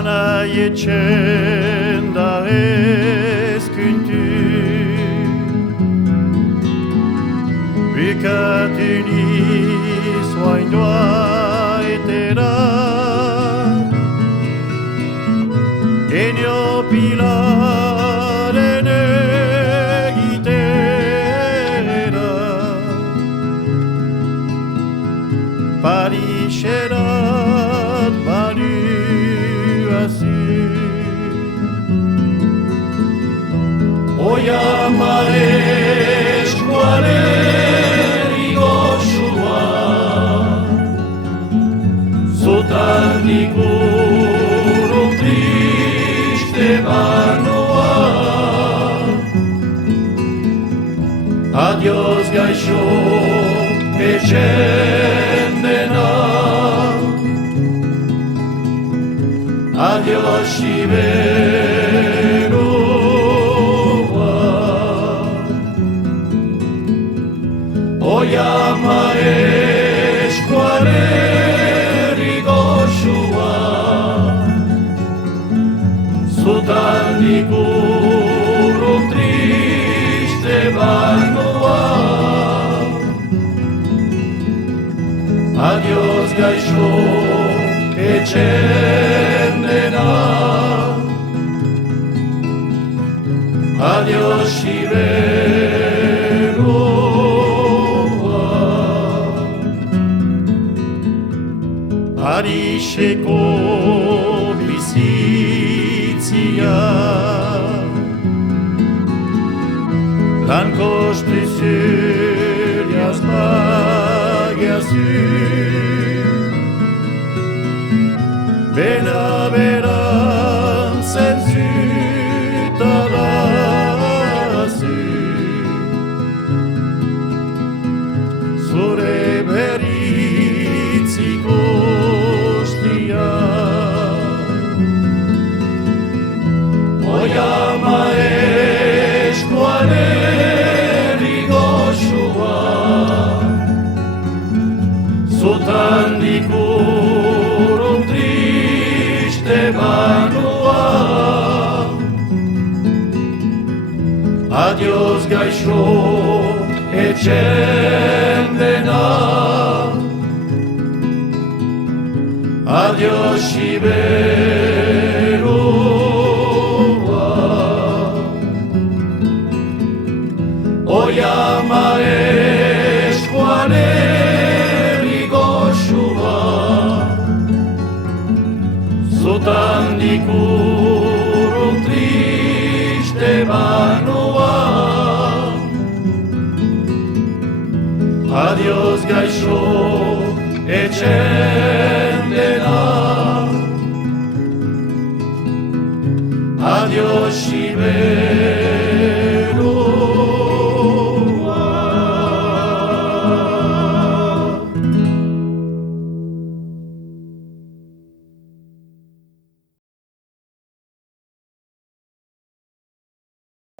Anaietzen da ezkuntu Bukatu niz oaindoa etera Enio pilaren egitera Parixerat banu Oia mareskuaren igoxua Zotardik urun triste banoa Adios gaixo etxen dena Adios Siberua Oia mareskuaren igoxua Zotardik urrun triste banoa Adios gaixo etxen dena Adios Siberua Parixeko bizitzia Lan koste zuriaz bagiazu Bena berantzen zutarazu Zure beritzik ostia Oia maeskuaren igoxua Zotandik urrun triste banoa Adios gaixo etxen dena Adios Siberua Oia maeskuaren igoxua Zotandik urrun triste banoa Adios gaixo etxen